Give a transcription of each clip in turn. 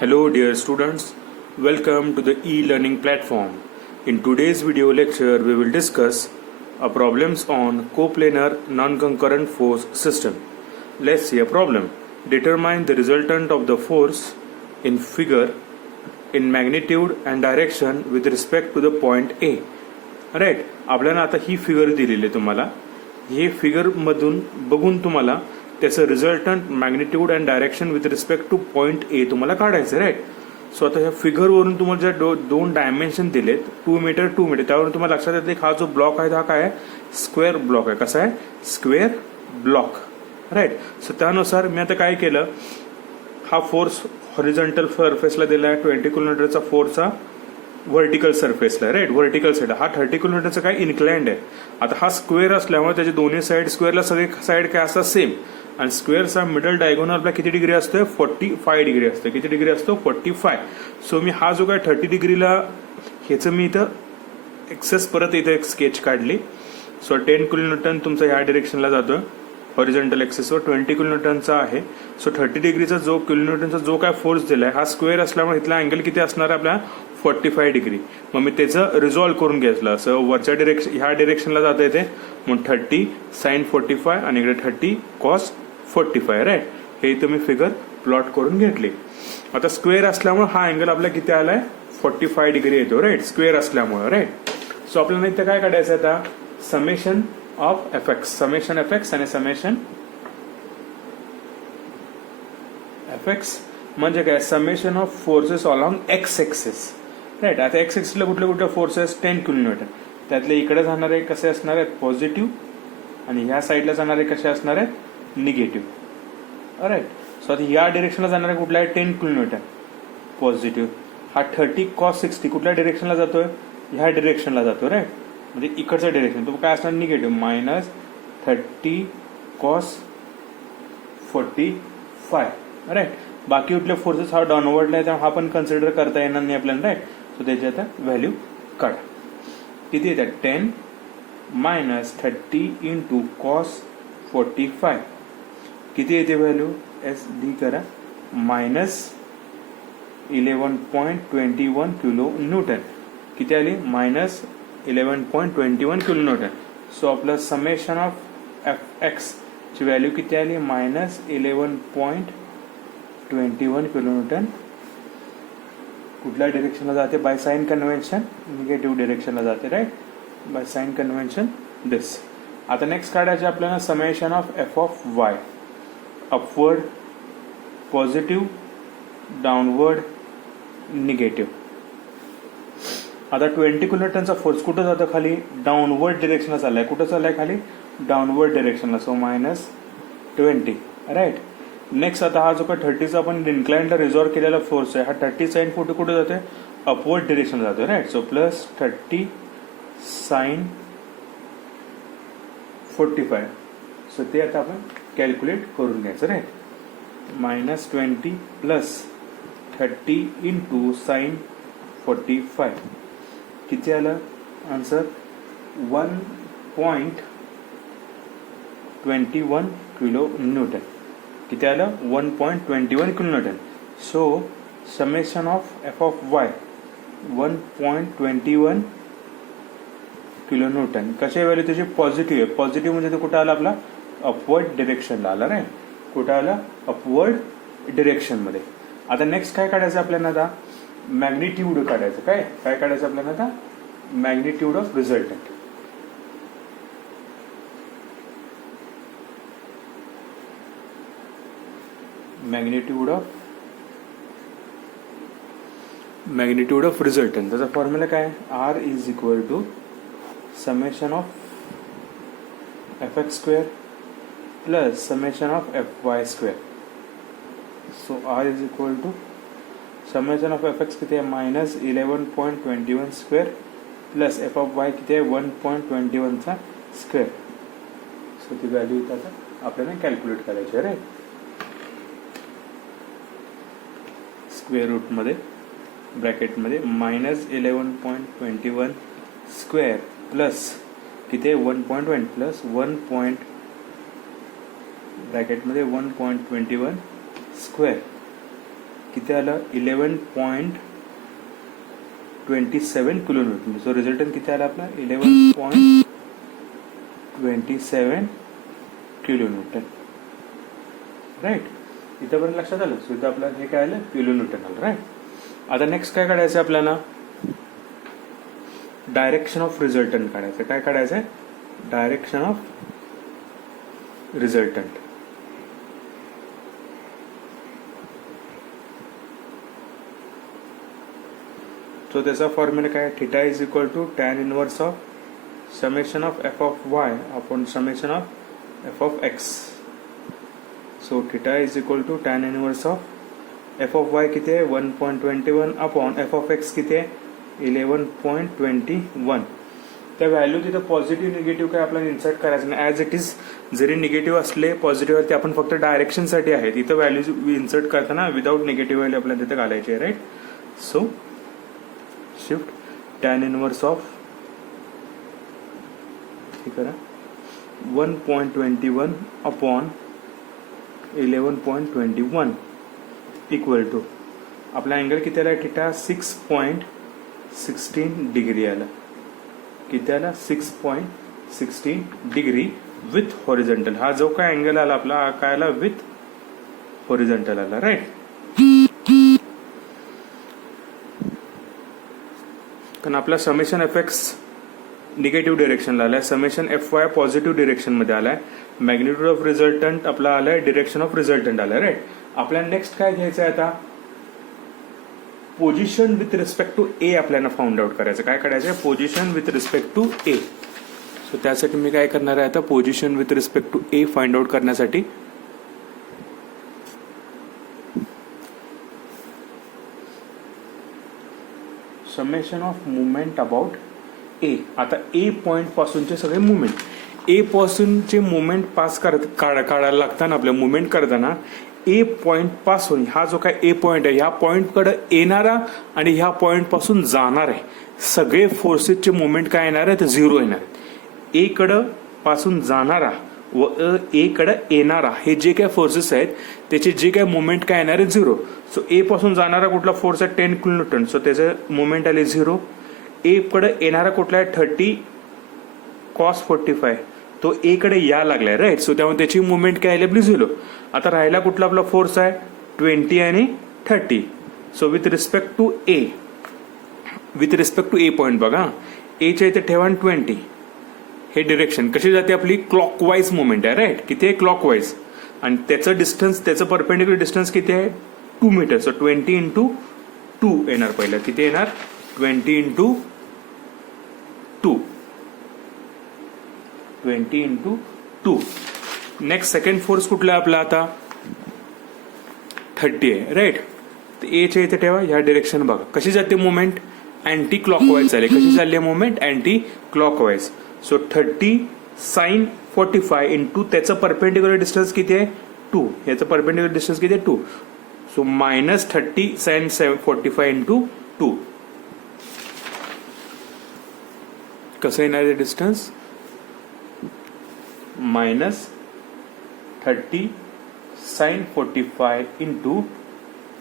Hello dear students, welcome to the e-learning platform. In today's video lecture we will discuss problems on coplanar non-concurrent force system. Let's see a problem. Determine the resultant of the force in figure in magnitude and direction with respect to the point A. Right, आपल्याला आता ही figure दिलेली आहे तुम्हाला. हे figure मधून बघून तुम्हाला त्याचं resultant magnitude and direction with respect two point A तुम्हाला काढायचं. राईट. सो आता ह्या फिगरवरून तुम्हाला ज्या दोन डायमेन्शन दिलेत 2 मीटर 2 मीटर, त्यावरून तुम्हाला लक्षात येते हा जो ब्लॉक आहे हा काय आहे, स्क्वेअर ब्लॉक आहे. कसा आहे, स्क्वेअर ब्लॉक. राईट. सो त्यानुसार मी आता काय केलं, हा फोर्स हॉरिझॉन्टल सरफेसला दिला आहे 20 किलोमीटरचा फोर्सचा व्हर्टिकल सरफेसला. राईट. व्हर्टिकल साईड हा 30 किलोमीटरचा काय इन्क्लाइंड आहे. आता हा स्क्वेअर असल्यामुळे त्याचे दोन्ही साईड स्क्वेअरला सगळे साईड काय असतात सेम, आणि स्क्वेअरचा मिडल डायगोनल आपला किती डिग्री असतो, 45 डिग्री असतो. किती डिग्री असतो, 45. सो मी हा जो काय 30 डिग्रीला ह्याचं मी इथं एक्सेस परत इथं एक स्केच काढली. सो 10 किलोन्यूटन तुमचा ह्या डिरेक्शनला जातोय हॉरिझॉन्टल एक्सेसवर, 20 किलोन्यूटनचा आहे. सो 30 डिग्रीचा जो किलोन्यूटनचा जो काय फोर्स दिलाय हा स्क्वेअर असल्यामुळे इथला अँगल किती असणार आहे आपला, 45 डिग्री. मग मी त्याचं रिझॉल्व्ह करून घेतलं. असं वरच्या डिरेक्शन ह्या डिरेक्शनला जाता येते, मग 30 साइन 45 आणि इकडे 30 कॉस 45. राईट. हे इथं मी फिगर प्लॉट करून घेतली. आता स्क्वेअर असल्यामुळे हा अँगल आपला किती आलाय, 45 डिग्री येतो. राईट. स्क्वेअर असल्यामुळे. राईट. सो आपल्याला इथं काय काढायचं आता, summation of F X, summation F X आणि समेशन एफ एक्स म्हणजे काय, summation of forces along X axis. Right. आता एक्स एक्सिसला कुठले कुठले फोर्सेस, 10 किलोमीटर, त्यातले इकडे जाणारे कसे असणार आहेत, पॉझिटिव्ह, आणि ह्या साईडला जाणारे कसे असणार आहेत, निगेटिव्ह. राईट. सो आता या डिरेक्शनला जाणारे कुठला आहे, 10 किलोमीटर पॉझिटिव्ह. हा 30 कॉस 60 कुठल्या डिरेक्शनला जातोय, ह्या डिरेक्शनला जातो. राईट. म्हणजे इकडचं डिरेक्शन तो काय असणार, निगेटिव्ह, -30 कॉस 45. राईट. बाकी कुठले फोर्सेस हा डाऊनवर्डला आहे, त्यामुळे हा पण कन्सिडर करता येणार नाही आपल्याला. राईट. सो त्याची आता व्हॅल्यू काढा. किती येतात, 10 - 30 इंटू कॉस 45. किती येते व्हॅल्यू, एस डी करा, -11.21 किलो न्यूटन. किती आली, -11.21 किलो न्यूटन. सो आपलं समेशन ऑफ एफ एक्स ची व्हॅल्यू किती आली, -11.21 किलो न्यूटन. कुठल्या डिरेक्शनला जाते, बाय साइन कन्व्हेन्शन निगेटिव्ह डिरेक्शनला जाते. राईट. बाय साइन कन्व्हेन्शन दिस. आता नेक्स्ट काढायचे आपल्याला summation of F of Y, upward, positive, downward, negative. आता 20 किलोमीटरचा फोर्स कुठं जातो, खाली डाऊनवर्ड डिरेक्शनला चाललाय. कुठं चाललाय, खाली डाऊनवर्ड डिरेक्शनला. सो -20. राईट. नेक्स्ट आता हा जो का 30चा आपण इन्क्लाइनला रिझॉल्व केलेला फोर्स आहे, हा 30 साइन 40 कुठे जातोय, अपवर्ड डिरेक्शनला जातोय. राईट. So +30 sign 45. सो ते आता आपण कॅल्क्युलेट करून घ्यायचं. राईट. -20 + 30 into sine 45. किती आलं आन्सर, 1.21 किलो न्यूटन. किती आलं, 1.21 kilo Newton. So summation of F of Y 1.21 kilo Newton. कशा व्हॅल्यू त्याची, पॉझिटिव्ह आहे. पॉझिटिव्ह म्हणजे तो कुठं आला, आपला अपवर्ड डिरेक्शनला आला. नाही, कुठं आला, अपवर्ड डिरेक्शन मध्ये. आता नेक्स्ट काय काढायचं आपल्याला, आता मॅग्निट्यूड काढायचं. काय काय काढायचं आपल्याला आता, magnitude of resultant. Magnitude of resultant. त्याचा फॉर्म्युला काय, R = summation of F x square plus summation of F Y square. So R = summation of F x किती आहे, -11.21 square plus F of Y किती आहे, 1.21चा स्क्वेअर. सो ती value इथं आता आपल्याला कॅल्क्युलेट करायची आहे. राईट. स्क्वेअर रूटमध्ये ब्रॅकेटमध्ये -11.21 स्क्वेअर प्लस किती आहे, 1.1 प्लस 1. ब्रॅकेटमध्ये 1.21 स्क्वेअर किती आलं 11.27 किलोन्यूटन. सो रिझल्टंट किती आला आपला 11.27 किलोन्यूटन. राईट, इथंपर्यंत लक्षात आलं. सो इथं आपल्याला हे काय आलं किलोन्यूटन आलं. राईट, आता नेक्स्ट काय काढायचं आपल्याला डायरेक्शन ऑफ रिझल्टंट काढायचं. काय काढायचं आहे डायरेक्शन ऑफ रिझल्टंट. सो त्याचा फॉर्म्युला काय theta is equal to tan inverse of summation of F of Y upon summation of F of X. So theta is equal to tan inverse of F of Y किती आहे 1.21 upon F of x किती आहे 11.21. त्या value तिथं positive negative काय आपल्याला insert करायचं नाही. ॲज इट इज जरी निगेटिव्ह असले पॉझिटिव्ह ते आपण फक्त डायरेक्शनसाठी आहेत. इथं व्हॅल्यू इन्सर्ट करताना विदाऊट निगेटिव्ह व्हॅल्यू आपल्याला तिथे घालायची आहे. Right, so shift tan inverse of हे करा 1.21 अपॉन 11.21 इक्वल टू आपला अँगल किती आला थिटा 6.16 डिग्री आला. किती आला 6.16 डिग्री विथ हॉरिझॉन्टल. हा जो काय अँगल आला आपला हा काय आला विथ हॉरिझॉन्टल आला. राईट, कारण आपला समेशन एफ एक्स निगेटिव्ह डिरेक्शनला आलाय, summation F Y positive direction मध्ये आलाय, मॅग्निट्यूड ऑफ रिझल्टंट आपला आलाय डिरेक्शन ऑफ रिझल्टंट आलाय. राईट, आपल्याला नेक्स्ट काय घ्यायचं आहे आता position with respect to A आपल्याला फाउंड आउट करायचं. काय करायचं आहे position with respect to A. So त्यासाठी मी काय करणार आहे आता position with respect to A find out करण्यासाठी समेशन ऑफ मुवमेंट अबाउट ए. आता ए पॉइंट पासूनचे सगळे मुवमेंट ए पासूनचे मुवमेंट पास काढायला लागताना आपल्या मुवमेंट करताना ए पॉइंट पासून हा जो काय ए पॉइंट आहे ह्या पॉइंटकडे येणारा आणि ह्या पॉइंट पासून जाणार आहे सगळे फोर्सेसचे मुवमेंट काय येणार आहे तर झिरो येणार आहेत. ए कडे पासून जाणारा व ए कडे येणारा हे जे काय फोर्सेस आहेत त्याचे जे काय मुवमेंट काय येणार आहे झिरो. सो ए पासून जाणारा कुठला फोर्स आहे 10 किलोन्यूटन. सो त्याचे मुवमेंट आले झिरो. ए कडे येणारा कुठला आहे 30 cos 45 तो ए कडे या लागलाय. राईट, सो त्यामुळे त्याची मुवमेंट काय आली आपली झिरो. आता राहिला कुठला आपला फोर्स आहे 20 आणि 30. So with respect to A point बघा एच्या इथे ठेवा 20. हे डिरेक्शन कशी जाते आपली क्लॉकवाईज मुवमेंट आहे. राईट, किती आहे क्लॉकवाईज आणि त्याचं डिस्टन्स त्याचं परपेंडिक्युलर डिस्टन्स किती आहे 2 मीटर. सो 20 into 2 येणार. पहिला किती येणार 20 into 2. नेक्स्ट सेकंड फोर्स कुठला आहे आपला आता 30 आहे. राईट, तर एच्या इथे ठेवा ह्या डिरेक्शन बघा कशी जाते मुवमेंट अँटी क्लॉकवाईज झाली. कशी चालली आहे movement anti clockwise. So 30 sin 45 into त्याचं परपेंडिक्युलर डिस्टन्स किती आहे 2. याचं परपेंडिक्युलर डिस्टन्स किती आहे 2. So -30 sin 45 into 2. कसं येणार आहे distance -30 sin 45 into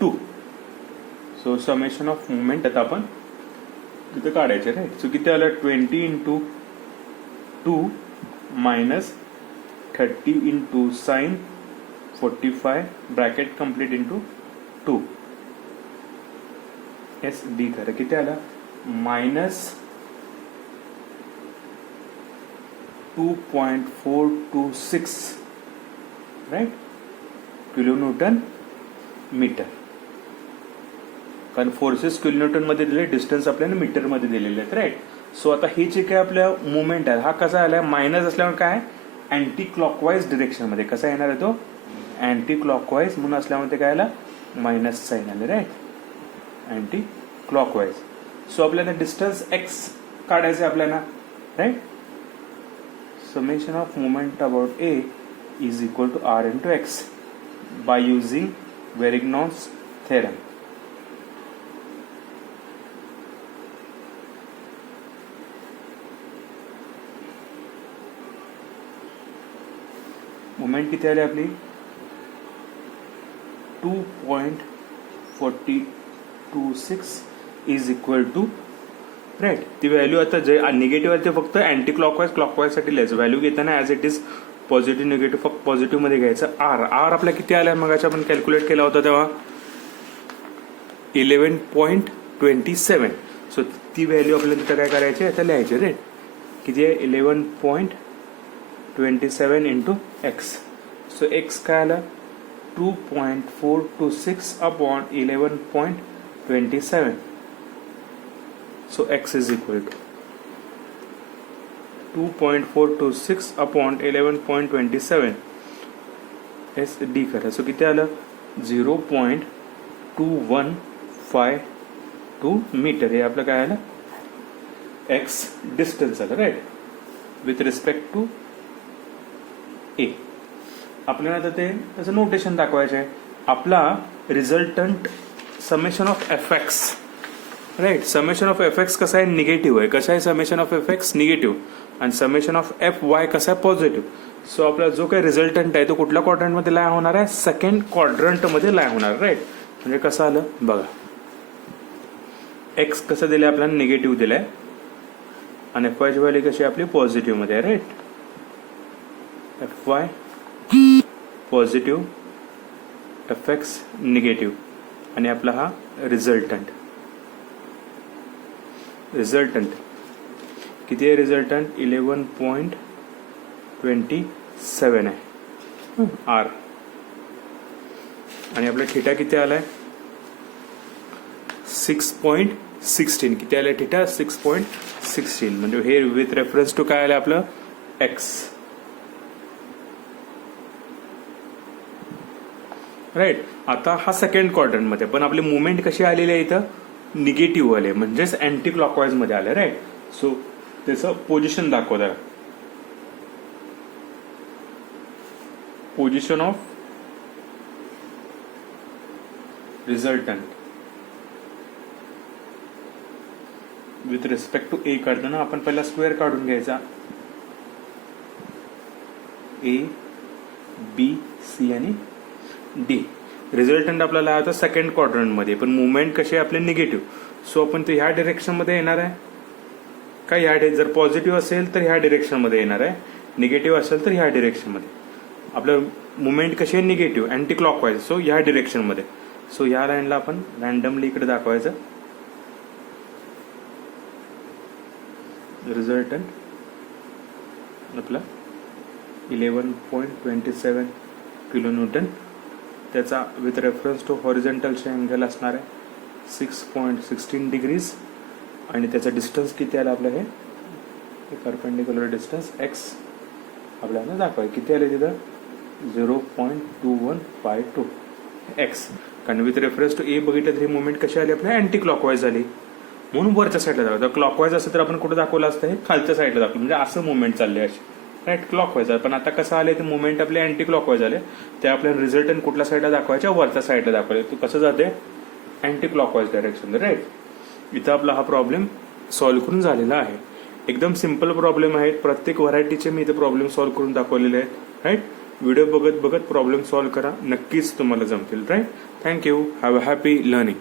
2. So summation of movement आता आपण तिथे काढायचे. राईट, सो किती आलं 20 into 2 -30 into sin 45 bracket complete into 2 S D करा. किती आला -2.426 राईट किलोन्यूटन मीटर. कारण फोर्सेस किलोन्यूटन मध्ये दिले डिस्टन्स आपल्याला मीटर मध्ये दिलेले आहेत. राईट, सो आता हे जे काय आपल्या मुवमेंट आहे हा कसा आलाय मायनस असल्यामुळे काय अँटी क्लॉकवाईज डिरेक्शन मध्ये कसा येणार आहे तो अँटी क्लॉकवाईज म्हणून असल्यामुळे काय आला मायनस साइन आले. Right, anti clockwise. सो आपल्याला डिस्टन्स एक्स काढायचं आहे आपल्याला. Right, summation of moment about A is equal to R into X by using Varignon's theorem. Moment किती आली आपली 2.426 426 इज इक्वल टू राईट. ती व्हॅल्यू आता जे निगेटिव्ह आहे ते फक्त अँटी क्लॉकवाईज क्लॉकवाईजसाठी लिहायचं. व्हॅल्यू घेताना as it is positive negative फक्त पॉझिटिव्हमध्ये घ्यायचं. आर आपला किती आला आहे मगाच्या आपण कॅल्क्युलेट केला होता तेव्हा 11.27. सो ती व्हॅल्यू आपल्याला तिथं काय करायची आता लिहायची राईट. किती आहे 11.27 इंटू एक्स. सो एक्स काय आला 2.426 upon 11.27. So x is equal to 2.426 upon 11.27 S D करा. सो किती आलं 0.2152 मीटर. हे आपलं काय आलं एक्स डिस्टन्स आलं right with respect to A. आपल्याला आता ते त्याचं नोटेशन दाखवायचं आहे. आपला resultant summation of F X right. Summation of F X कसा आहे निगेटिव्ह आहे. कसा आहे summation of F X negative आणि समेशन ऑफ एफ वाय कसा आहे पॉझिटिव्ह. सो आपला जो काही रिझल्टंट आहे तो कुठल्या क्वाड्रंटमध्ये लाय होणार आहे सेकंड क्वाड्रंटमध्ये लाय होणार राईट. म्हणजे कसं आलं बघा एक्स कसं दिलंय आपल्याला निगेटिव्ह दिलंय आणि एफ वायची व्हॅल्यू कशी आपली पॉझिटिव्ह मध्ये आहे right. F Y positive F X negative आणि आपला हा रिझल्टंट किती आहे रिझल्टंट 11.27 आहे आर. आणि आपला थिटा किती आलाय 6.16. किती आलाय थिटा 6.16. म्हणजे हे विथ रेफरन्स टू काय आलं आपलं एक्स राईट. आता हा सेकंड क्वाड्रंट मध्ये पण आपली मुवमेंट कशी आलेली आहे इथं निगेटिव्ह आले म्हणजेच अँटी क्लॉकवाईज मध्ये आले राईट. सो त्याचं पोझिशन दाखवत आहे. Position of resultant with respect to A काढताना आपण पहिला स्क्वेअर काढून घ्यायचा. ए बी सी आणि डी. रिझल्टंट आपल्याला आता सेकंड क्वाड्रंट मध्ये पण मुवमेंट कशी आहे आपले निगेटिव्ह. सो आपण ते ह्या डिरेक्शन मध्ये येणार आहे का ह्या जर पॉझिटिव्ह असेल तर ह्या डिरेक्शन मध्ये येणार आहे. निगेटिव्ह असेल तर ह्या डिरेक्शन मध्ये. आपलं मुवमेंट कशी आहे निगेटिव्ह अँटी क्लॉकवाईज. सो ह्या डिरेक्शन मध्ये. सो ह्या लाईनला आपण रँडमली इकडे दाखवायचं. रिझल्टंट आपला 11.27 किलो न्यूटन. त्याचा विथ रेफरन्स टू हॉरिझॉन्टलचे अँगल असणार आहे 6.16 डिग्रीज. आणि त्याचा डिस्टन्स किती आला आपलं हे परपेंडिक्युलर डिस्टन्स एक्स आपल्याला दाखवाय. किती आले तिथं 0.2152 एक्स. कारण विथ रेफरन्स टू ए बघितलं तर ही मुवमेंट कशी आली आपल्या अँटी क्लॉकवाईज झाली म्हणून वरच्या साईडला दाखवलं. क्लॉकवाईज असेल तर आपण कुठं दाखवलं असतं हे खालच्या साईडला दाखवलं म्हणजे असं मुवमेंट चालले अशी राईट क्लॉकवाईज आहे. पण आता कसं आले ते मुवमेंट आपले अँटी क्लॉकवाईज आले ते आपल्याला रिझल्टंट कुठल्या साईडला दाखवायच्या वरच्या साईडला दाखवले. तो कसं जाते अँटी क्लॉकवाईज डायरेक्शन राईट. इथं आपला हा प्रॉब्लेम सॉल्व्ह करून झालेला आहे. एकदम सिम्पल प्रॉब्लेम आहेत. प्रत्येक व्हरायटीचे मी इथे प्रॉब्लेम सॉल्व्ह करून दाखवलेले आहेत राईट. व्हिडिओ बघत बघत प्रॉब्लेम सॉल्व्ह करा नक्कीच तुम्हाला जमतील right. Thank you. Have a happy learning.